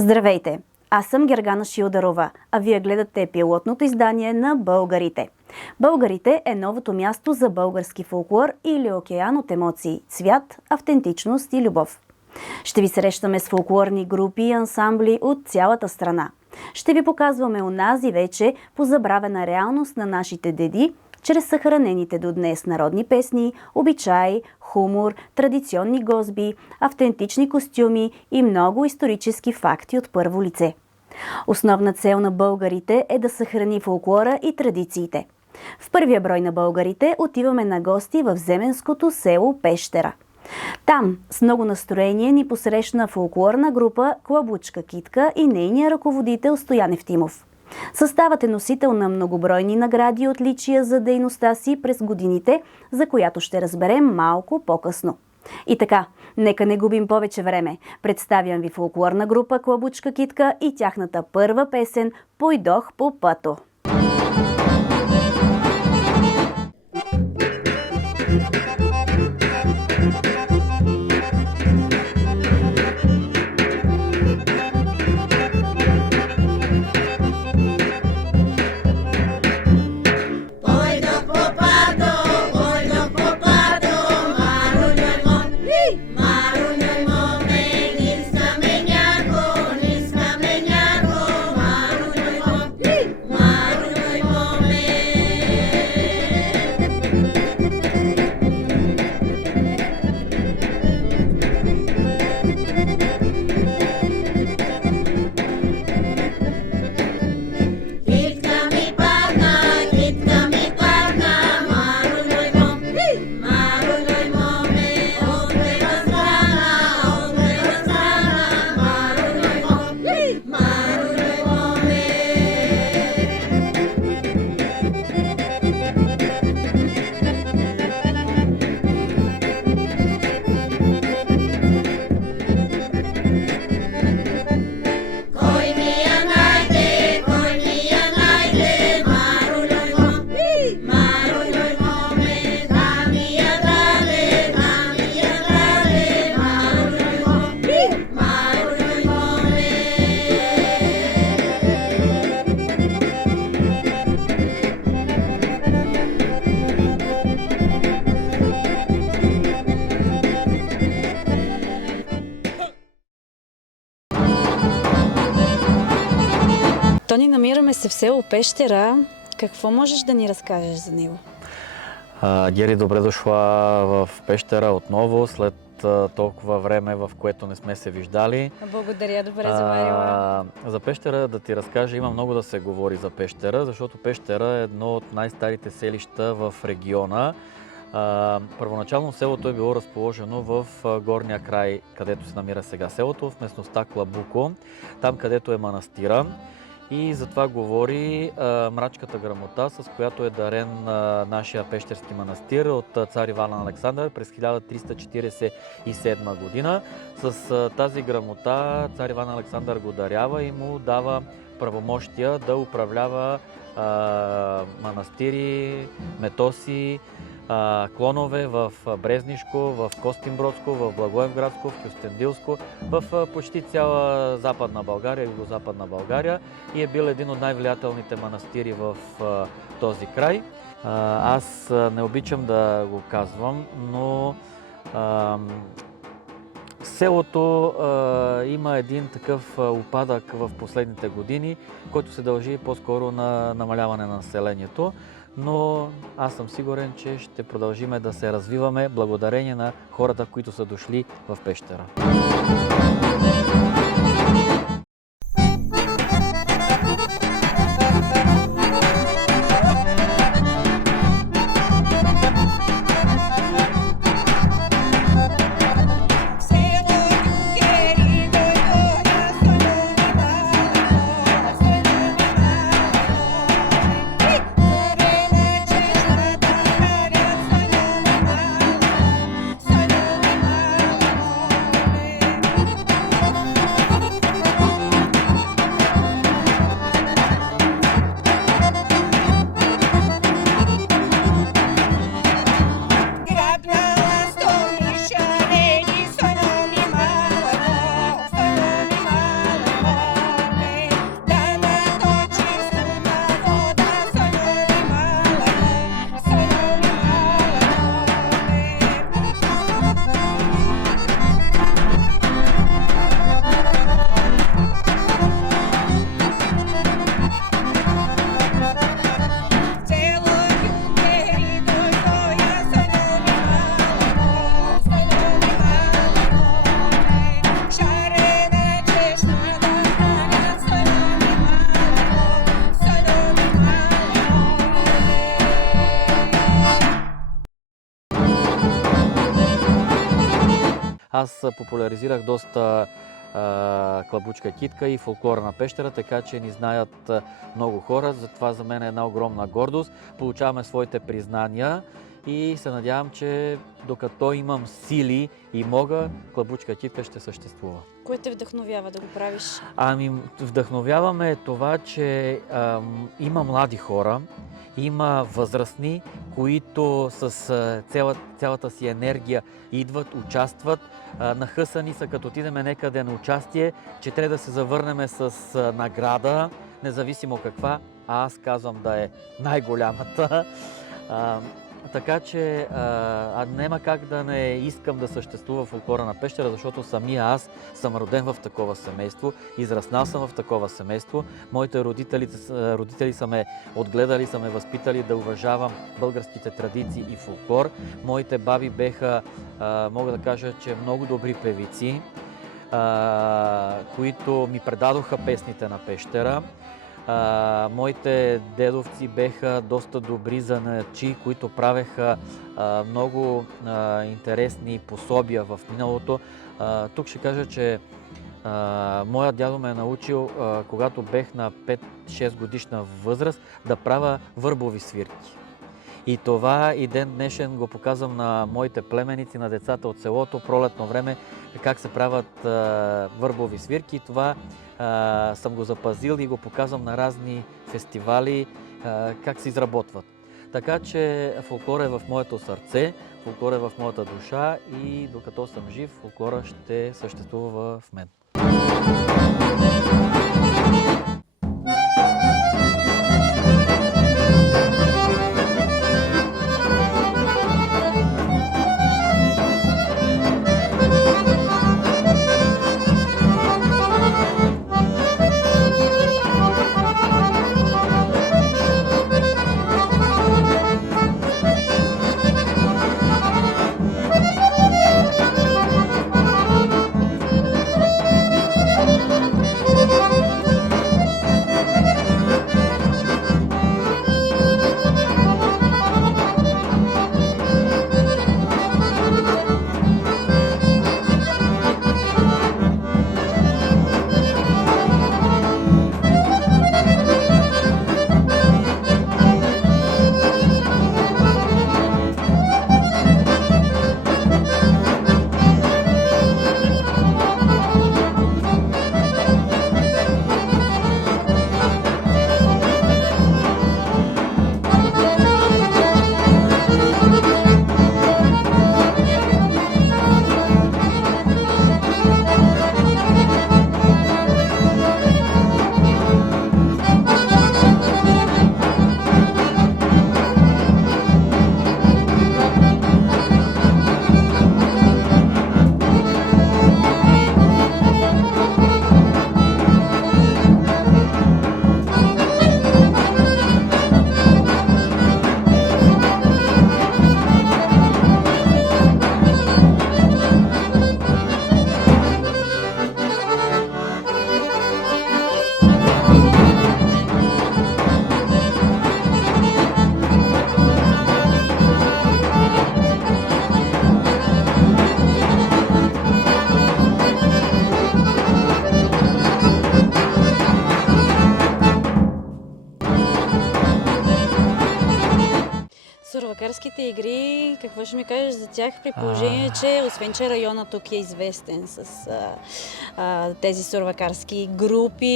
Здравейте! Аз съм Гергана Шилдарова, а вие гледате пилотното издание на Българите. Българите е новото място за български фолклор или океан от емоции, цвят, автентичност и любов. Ще ви срещаме с фолклорни групи и ансамбли от цялата страна. Ще ви показваме онази вече позабравена реалност на нашите деди, чрез съхранените до днес народни песни, обичаи, хумор, традиционни гозби, автентични костюми и много исторически факти от първо лице. Основна цел на Българите е да съхрани фолклора и традициите. В първия брой на Българите отиваме на гости в земенското село Пещера. Там с много настроение ни посрещна фолклорна група Клабучка Китка и нейния ръководител Стоян Евтимов. Съставът е носител на многобройни награди и отличия за дейността си през годините, за която ще разберем малко по-късно. И така, нека не губим повече време. Представям ви фолклорна група Клабучка Китка и тяхната първа песен «Пойдох по пъто». Тони, намираме се в село Пещера. Какво можеш да ни разкажеш за него? Гери, добре дошла в Пещера отново, след толкова време, в което не сме се виждали. Благодаря, добре заварила. За Пещера да ти разкажа, има много да се говори за Пещера, защото Пещера е едно от най-старите селища в региона. Първоначално селото е било разположено в горния край, където се намира сега селото, в местността Клабуко, там където е манастира. И за това говори мрачката грамота, с която е дарен нашия пещерски манастир от цар Иван Александър през 1347 година. С тази грамота цар Иван Александър го дарява и му дава правомощия да управлява манастири, метоси, клонове в Брезнишко, в Костинбродско, в Благоевградско, в Кюстендилско, в почти цяла Западна България, Югозападна България и е бил един от най-влиятелните манастири в този край. Аз не обичам да го казвам, но селото има един такъв упадък в последните години, който се дължи по-скоро на намаляване на населението. Но аз съм сигурен, че ще продължим да се развиваме благодарение на хората, които са дошли в Пещера. аз популяризирах доста Клабучка китка и фолклора на Пещера, така че ни знаят много хора. Затова за мен е една огромна гордост. Получаваме своите признания и се надявам, че докато имам сили и мога, Клабучка китка ще съществува. Кое те вдъхновява да го правиш? Ами, вдъхновяваме това, че има млади хора, има възрастни, които с цялата си енергия идват, участват. Нахъсани са, като отидем някъде на участие, че трябва да се завърнем с награда, независимо каква. А аз казвам да е най-голямата. Така че няма как да не искам да съществува фолклора на Пещера, защото самия аз съм роден в такова семейство, израснал съм в такова семейство. Моите родители са ме отгледали, са ме възпитали да уважавам българските традиции и фолклор. Моите баби беха, мога да кажа, че много добри певици, които ми предадоха песните на Пещера. Моите дедовци беха доста добри занаятчии, които правеха много интересни пособия в миналото. Тук ще кажа, че моят дядо ме е научил, когато бех на 5-6 годишна възраст, да правя върбови свирки. И това и ден днешен го показвам на моите племеници, на децата от селото, пролетно време, как се правят върбови свирки. И това съм го запазил и го показвам на разни фестивали, как се изработват. Така че фолклор е в моето сърце, фолклор е в моята душа и докато съм жив, фолклора ще съществува в мен. Сурвакарските игри, какво ще ми кажеш за тях, при положение, че освен, че района тук е известен с тези сурвакарски групи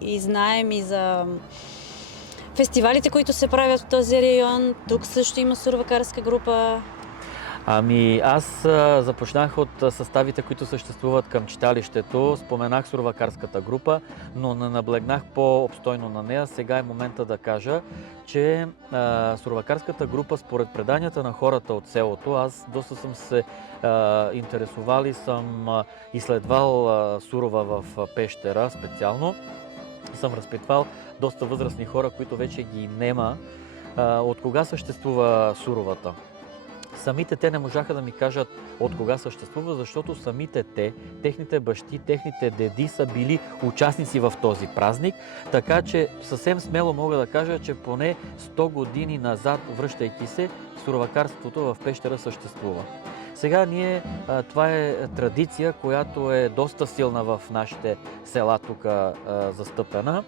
и знаем и за фестивалите, които се правят в този район. Тук също има сурвакарска група. Ами аз започнах от съставите, които съществуват към читалището. Споменах сурвакарската група, но не наблегнах по-обстойно на нея. Сега е момента да кажа, че сурвакарската група, според преданията на хората от селото, аз доста съм се интересувал и съм изследвал Сурова в Пещера специално. Съм разпитвал доста възрастни хора, които вече ги нема. От кога съществува Суровата? Самите те не можаха да ми кажат от кога съществува, защото самите те, техните бащи, техните деди са били участници в този празник, така че съвсем смело мога да кажа, че поне 100 години назад, връщайки се, суровакарството в Пещера съществува. Сега това е традиция, която е доста силна в нашите села тук застъпена.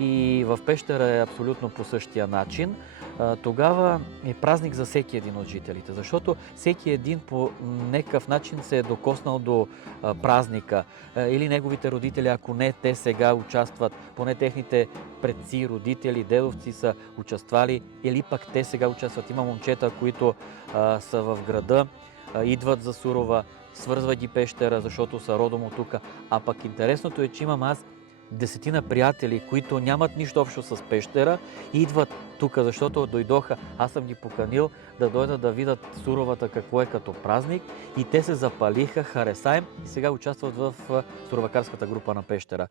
И в Пещера е абсолютно по същия начин. Тогава е празник за всеки един от жителите, защото всеки един по някакъв начин се е докоснал до празника. Или неговите родители, ако не те сега участват, поне техните предци, родители, дедовци са участвали, или пък те сега участват. Има момчета, които са в града, идват за Сурова, свързват ги Пещера, защото са родом от тук. А пък интересното е, че имам аз 10 приятели, които нямат нищо общо с Пещера, идват тук, защото дойдоха. Аз съм ги поканил да дойдат да видят Суровата какво е като празник и те се запалиха, хареса им и сега участват в суровакарската група на Пещера.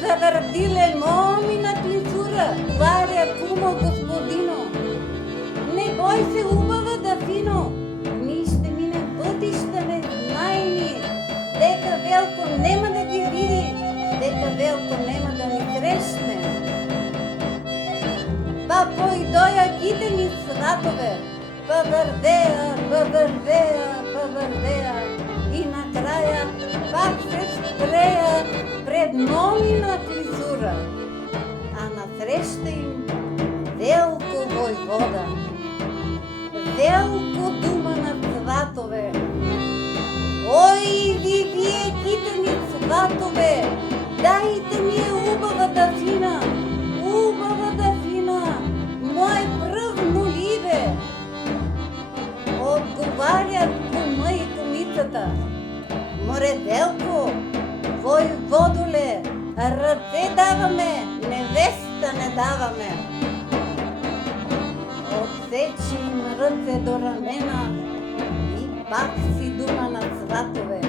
Завърдиле момина клицура, варя кумо господино. Бой се убава да фино, ние ще минем пътища незнайни, дека Велко нема да ги види, дека Велко нема да ни срещне. Па пойдоя китени сватове, па вървея и накрая пак се спрея пред Момина фризура, а насреща им Велко войвода, Велко дума на сватове. Ой, вие китени сватове, дайте ми убавата фина, мое пръв моливе. Отговарят кума и кумицата. Море Велко, войводоле, ръце даваме, невеста не даваме. Отсечи им ръце до рамена и пак си дума на сватове.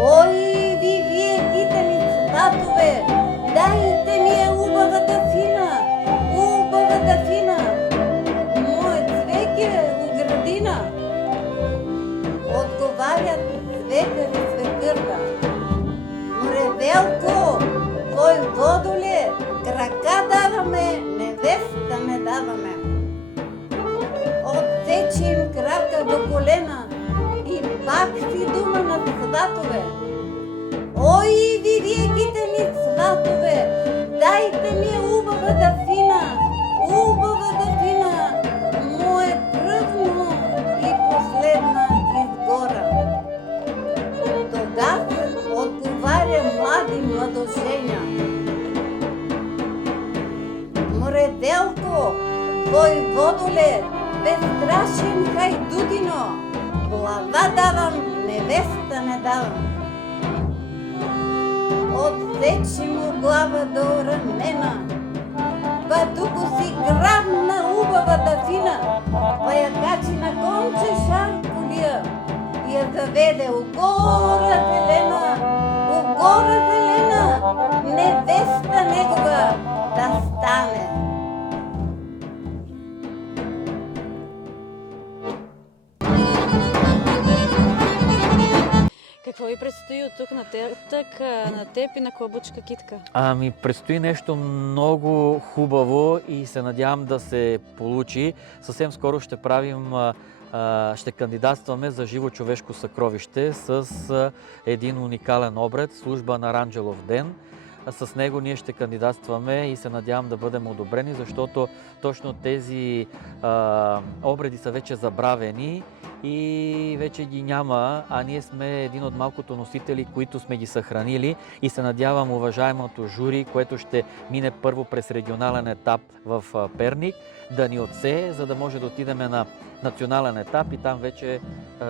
Ой, вие китени сватове, дайте ми убавата фина, мое цвеке у градина. Отговарят свекър и свекърка. Море Велко, войводоле, крака даваме, невеста не даваме. Отсечи им крака до колена и пак си дума на сватове. Ой, вие китени сватове, дайте ми убавата фина, мое пръвно и последна изгора. Тогава отговаря млади младоженя. Море Велко, войводоле, безстрашен хайдутино, глава давам, невеста не давам. Отсечи му глава до рамена, па туку си грабна убавата фина, па я качи на конче шаркулия и я заведе у гора зелена, невеста негова да стане. Какво ви предстои от тук нататък на теб и на Клабучка Китка? Ами, предстои нещо много хубаво и се надявам да се получи. Съвсем скоро ще ще кандидатстваме за живо човешко съкровище с един уникален обред, служба на Аранджелов ден. С него ние ще кандидатстваме и се надявам да бъдем одобрени, защото точно тези обреди са вече забравени и вече ги няма, а ние сме един от малкото носители, които сме ги съхранили и се надявам уважаемото жури, което ще мине първо през регионален етап в Перник, да ни отсее, за да може да отидем на национален етап и там вече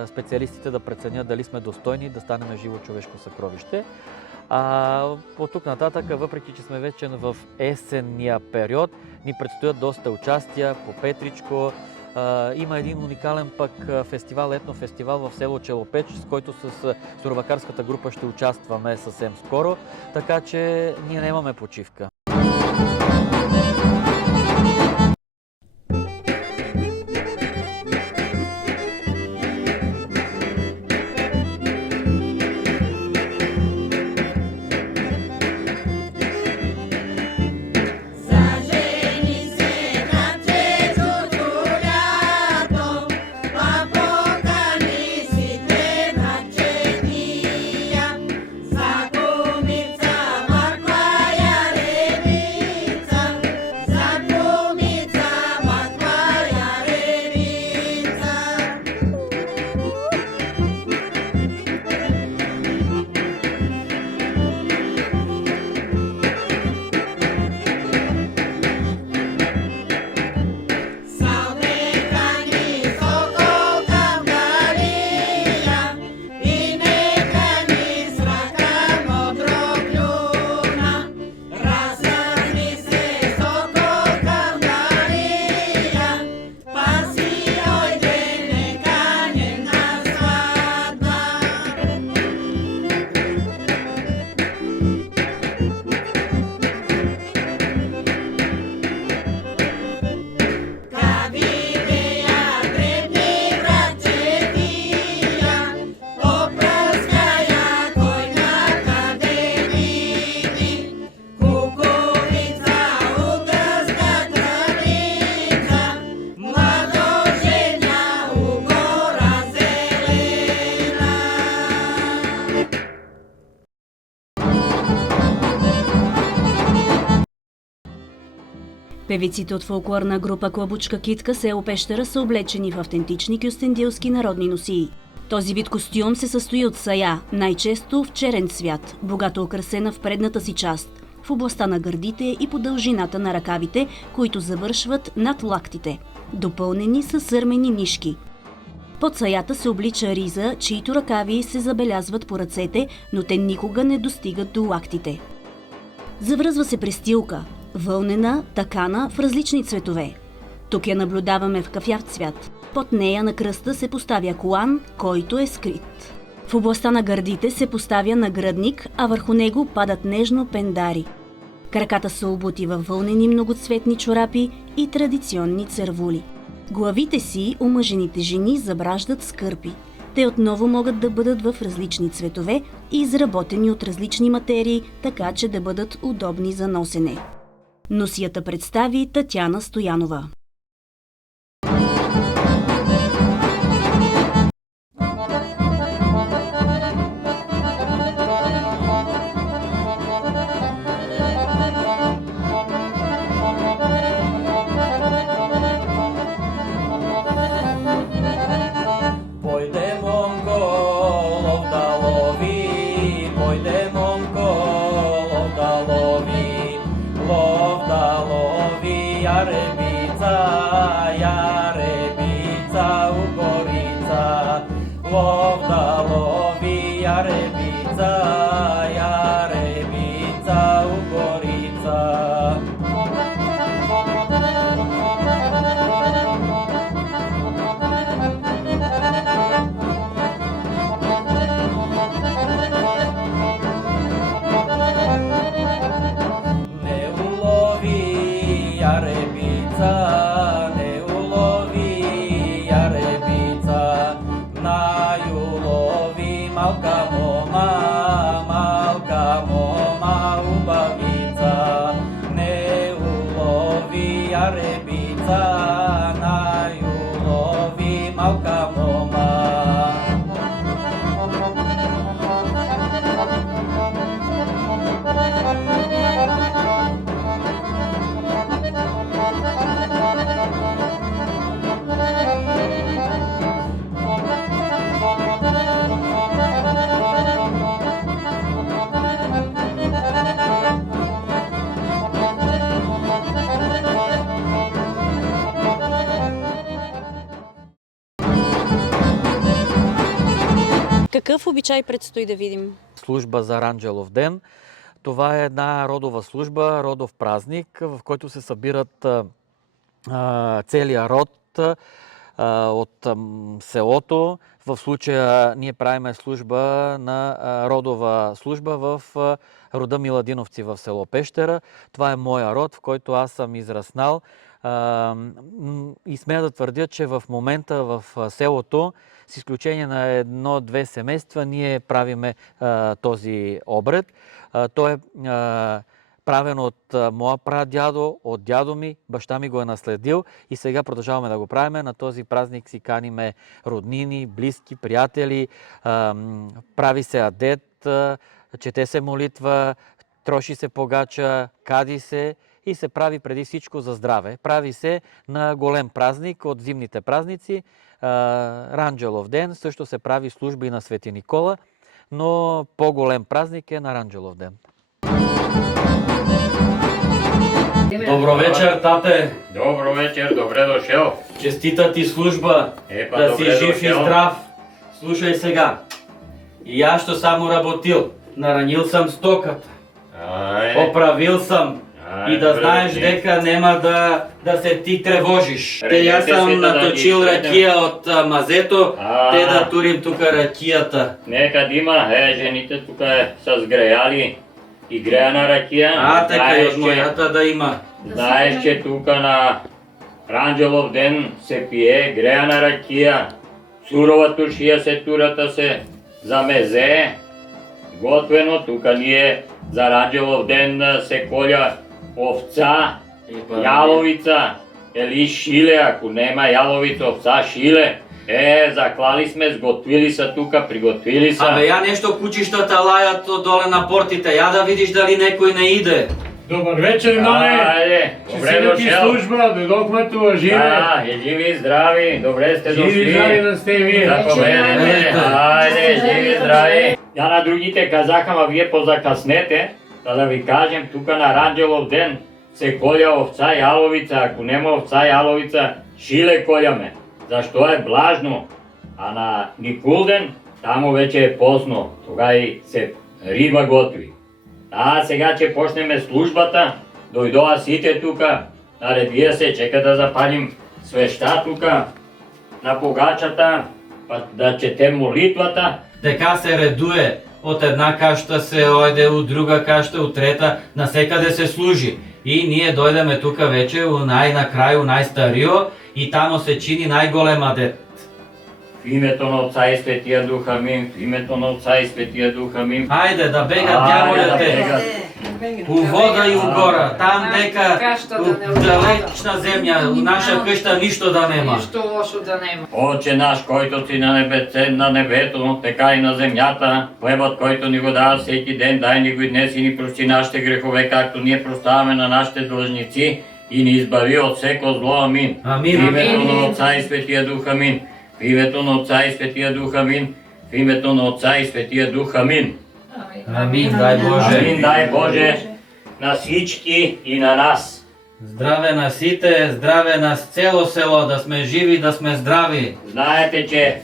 специалистите да преценят дали сме достойни да станем живо човешко съкровище. От тук нататък, въпреки че сме вече в есенния период, ни предстоят доста участия по Петричко. Има един уникален пък фестивал, етнофестивал в село Челопеч, с който с сурвакарската група ще участваме съвсем скоро, така че ние нямаме почивка. Певиците от фолклорна група Клабучка Китка, село Пещера, са облечени в автентични кюстендилски народни носии. Този вид костюм се състои от сая, най-често в черен цвят, богато украсена в предната си част, в областта на гърдите и по дължината на ръкавите, които завършват над лактите, допълнени с сърмени нишки. Под саята се облича риза, чието ръкави се забелязват по ръцете, но те никога не достигат до лактите. Завръзва се престилка, вълнена, такана в различни цветове. Тук я наблюдаваме в кафяв цвят. Под нея на кръста се поставя колан, който е скрит. В областта на гърдите се поставя нагръдник, а върху него падат нежно пендари. Краката са обути във вълнени многоцветни чорапи и традиционни цървули. Главите си омъжените жени забраждат с кърпи. Те отново могат да бъдат в различни цветове и изработени от различни материи, така че да бъдат удобни за носене. Носията представи Татяна Стоянова. Какъв обичай предстои да видим? Служба за Аранджелов ден. Това е една родова служба, родов празник, в който се събират целия род от селото. В случая ние правиме служба на родова служба в рода Миладиновци в село Пещера. Това е моя род, в който аз съм израснал. И смея да твърдя, че в момента в селото, с изключение на едно-две семейства, ние правиме този обред. Той е правен от моя прадядо, от дядо ми, баща ми го е наследил и сега продължаваме да го правиме. На този празник си каниме роднини, близки, приятели, прави се адет, чете се молитва, троши се погача, кади се и се прави преди всичко за здраве. Прави се на голем празник от зимните празници. Аранджелов ден също се прави служби на Свети Никола, но по-голем празник е на Аранджелов ден. Добро вечер, тате! Добро вечер, добре дошъл. Честита ти служба! Да си добре жив дошъл. и здрав! Слушай сега, и аз що само работил, наранил съм стоката, оправил съм и да знаеш дека нема да се ти тревожиш. Те аз съм наточил ракия от мазето, те да турим тук ракията. Нека има, жените тук са сгреяли и греяна ракия. Така и от моята да има. Знаеш, че тук на Аранджелов ден се пие греяна ракия. Сурова туршия се турата се за мезе. Готвено, тук ние за Аранджелов ден се коля овца, яловица или шиле, ако нема яловица, овца, шиле. Заклали сме, сготвили са тука, приготвили са. Абе, я нещо кучищата лаят доле на портите, я да видиш дали некой не иде. Добър вечер, Ноне! Айде, Че добре си на ти дошъл. служба, дойдохме това, живе! Живи и здрави, добре сте дошли. Живи здрави да сте и вие! Заповядайте. Айде, живи и здрави. Я на другите казаха, ма вие позакъснете, да ви кажем, тук на Ранджелов ден се коля овца и яловица. Ако нема овца и яловица, шиле коляме. Защо е влажно? А на Никулден, тамо вече е посно. Тогава и се риба готви. А сега, че почнеме службата, дойдоа сите тука, наредия се, чека да запалим свеща тука на погачата, па да четем молитвата. Така се редуе. От една каща се ойде, от друга каща, от трета, насекъде се служи. И ние дойдеме тука вече, у най-накрай, у най-старио, и тамо се чини най-голема дет. В името на Отца и Светия Дух, амин. В името на Отца и Светия Дух, амин. Айде да бегат Да дяволите. бегат. У вода и у гора, там дека у далечна земя, у наша къща нищо да нема. Нищо лошо да нема. Отче наш, който си на небето, така и на земята, хлебът, който ни го дава всеки ден, дай ни го и днес и ни прости нашите грехове, както ние прощаваме на нашите длъжници, и ни избави от всеко зло, амин. Амин. В името на Отца и Светия Дух, амин. В името на Отца и Светия Дух, амин. В името на Отца и Светия Дух, амин. Амин, дай Боже. Амин, дай Боже на всички и на нас. Здраве на сите, здраве на цело село, да сме живи, да сме здрави. Знаете, че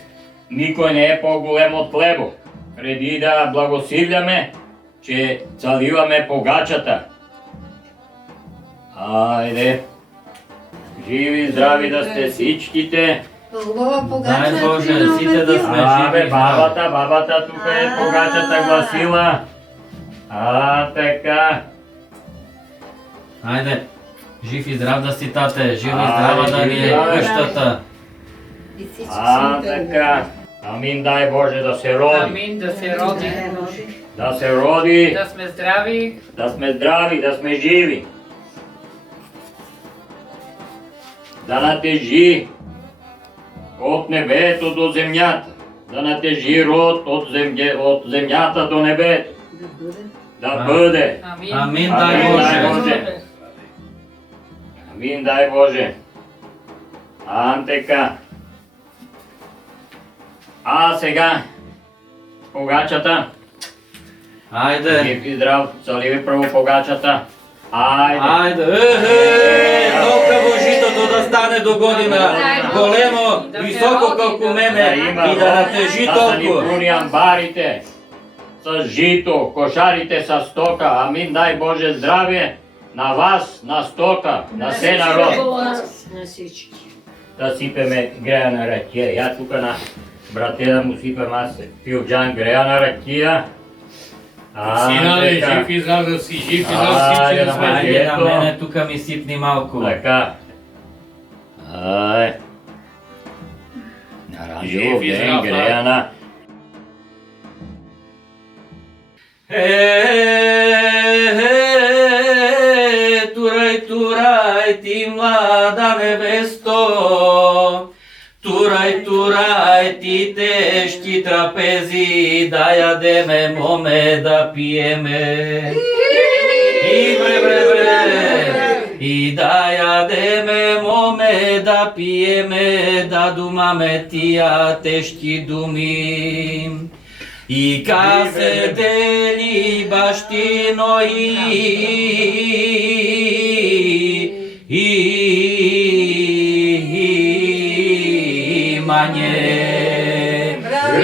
никой не е по-голем от хлебо. Преди да благосивляме, че заливаме погачата. Айде. Живи и здрави да сте всичките. Хубава погача. Дай Боже, сите да сме Абе, живи. бабата тук е погачата гласила. Така. Айде, жив и здрав да си, тате, жив и здрава да ни е къщата. Така. Амин, дай Боже да се роди. Амин, да се роди. Да се роди. Да сме здрави. Да сме здрави, да сме живи. Да натежи от небето до земята. Да натежи род от земята до небето. Да бъде. Амин. Амин, Дай дай Боже. Боже. Амин, дай Боже. Така. А сега погачата. Айде. Жив и здрав, заливи първо погачата. Айде. Айде, толкова житото да стане до година, големо, високо колко мене и да натежи Да са ни толкова. пруни амбарите с жито, кошарите с стока. Амин, дай Боже здраве на вас, на стока, на все народ. На всички. Да сипеме греяна ракия. Я тук на брате да му сипем аз филджан греяна ракия. Синале, Така. жив и здрав да си, жив и здрав всички да сме живи! Айде на мене тука ми сипни малко. Така. Ай. Наранжелов Жив и ден, здрав, греяна. Турай, ти млада невесто, турай, ти тежки трапези, да ядеме, моме, да пиеме. И бре, и да ядеме, моме, да пиеме, да думаме тия тежки думи. И казе дели бащино и мане. Браво,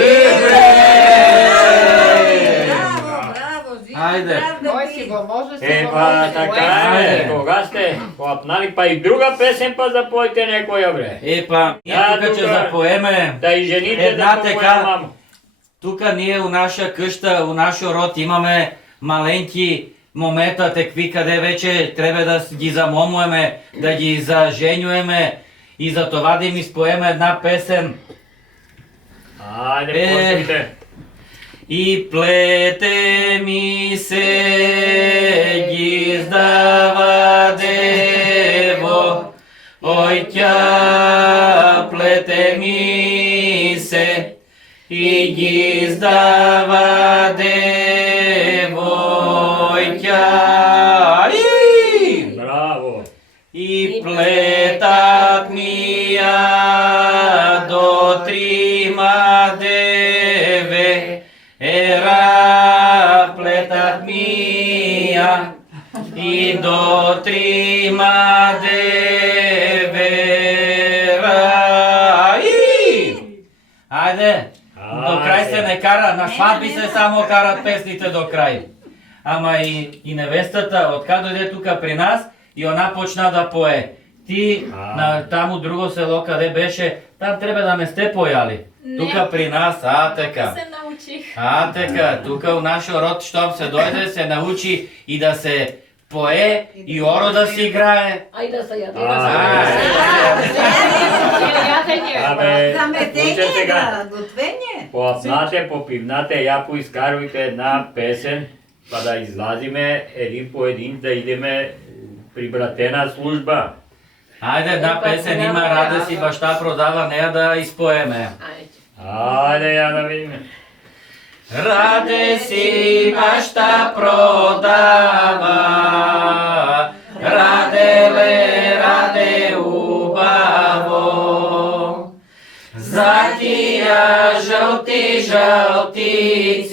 браво, жив и Айде. здрав да Кой ти. си го може си Па така Айде. е, кога сте хлапнали, па и друга песен па запойте некоя бре. Епа, ние Да, тука че тука. запоеме. Да и жените Една да така. попоемам. Тука ние у наша къща, у нашия род имаме маленки момента, такви, къде вече трябва да ги замомуеме, да ги заженюеме и за това да им изпоеме една песен. Айде, Е. почвайте. И плете ми се ги издава дево, ой тя плете ми се и ги издава дево, ой тя. трима деве ера плетат мия и до трима девера. Айде! До край се не кара, на сватби се само карат песните до край. Ама и невестата, откак дойде тук при нас, и она почна да пое. Ти, там от друго село, къде беше, там трябва да не сте пояли. Тук при нас, така. се научих. Така, тук в нашия род, щом се дойде, се научи и да се пое, и оро да си играе. Ай да се яде. Абе, Заметение слушай сега. да, готвение. Поапнате, попивнате, я поизкарвайте една песен, па да излазиме един по един, да идеме при братена служба. Айде, една песен има, Раде си баща продава, нея да изпоеме. Айде, я да видим. Раде си баща продава, раделе, раде убаво. За тия жълти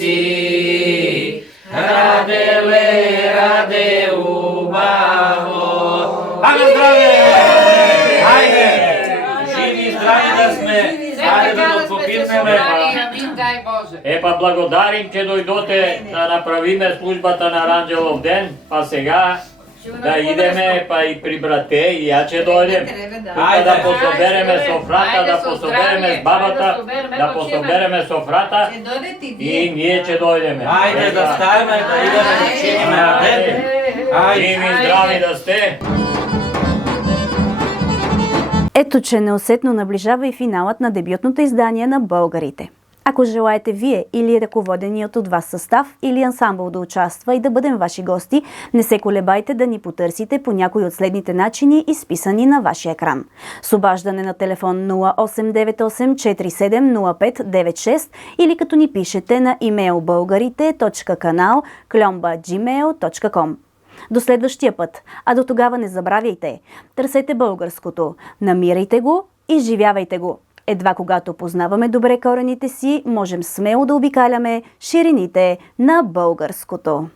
жълтици, раделе, раде убаво. Айде, здраве! Айде! Живи и здрави да сме! Айде да го попирнеме! Амин, дай Боже. Па благодарим, че дойдоте да направиме службата на Аранđелов ден, па сега да идеме па и при брате и я че дойдем. Тука да пособереме софрата, да пособереме с бабата, да пособереме софрата Ще дойдете и и вие. ние че дойдеме. Айде да ставаме, да идеме да чиниме Аден! Живи и здрави да сте! Ето, че неусетно наближава и финалът на дебютното издание на Българите. Ако желаете вие или ръководеният от вас състав или ансамбъл да участва и да бъдем ваши гости, не се колебайте да ни потърсите по някой от следните начини, изписани на вашия екран. С обаждане на телефон 0898 470596 или като ни пишете на имейл bulgarite.kanal@gmail.com. До следващия път, а до тогава не забравяйте, търсете българското, намирайте го и изживявайте го. Едва когато познаваме добре корените си, можем смело да обикаляме ширините на българското.